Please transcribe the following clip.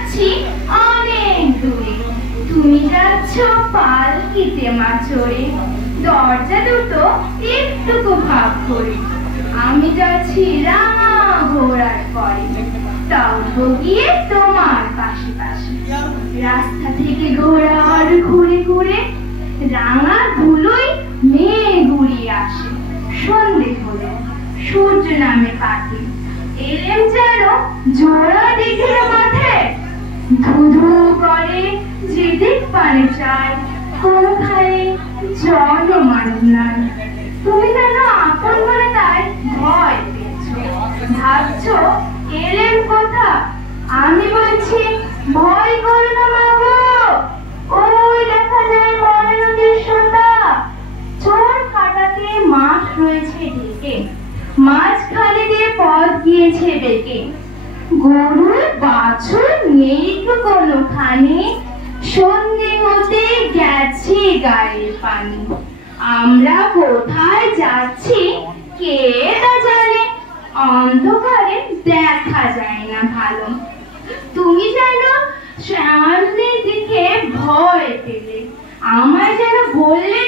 যাচ্ছি অনেক দূরে, তুমি যাচ্ছ পালকিতে মা চড়ে, দরজা দুটো একটুকু ভাগ করে। আমি যাচ্ছি রাঙা ঘোড়ার পরে, তবু গিয়ে তোমার পাশে পাশে। রাস্তা থেকে ঘোড়ার ঘুরে ঘুরে রাঙা ধুলোই মেয়ে ঘুরিয়ে আসে। সন্ধে হলো, সূর্য নামে পাখি এলেম যেন জোড়া দেখে মাথায়, ধুধু করে যেদিক পানে চায়, কোনখানে জনমানব নাই। তুমি কেন আপন মনে তাই ভয় পেয়েছো, ভাবছো এলেম কথা? আমি বলছি ভয় করো না মাগো, ওই দেখা যায় মনে নদীর সোতা। চোর ফাটাকে মাঠ রয়েছে ঢেকে, মাঝখানে দিয়ে পথ গিয়েছে বেঁকে। গরু বাছুর নেই তো কোনোখানে, সন্ধে হতে গেছে গায়ের পানি। আমরা কোথায় যাচ্ছি কে তা জানে, অন্ধকারে দেখা যায় না ভালো। তুমি যেন সামনের দিকে ভয় পেলে, আমায় যেন বললে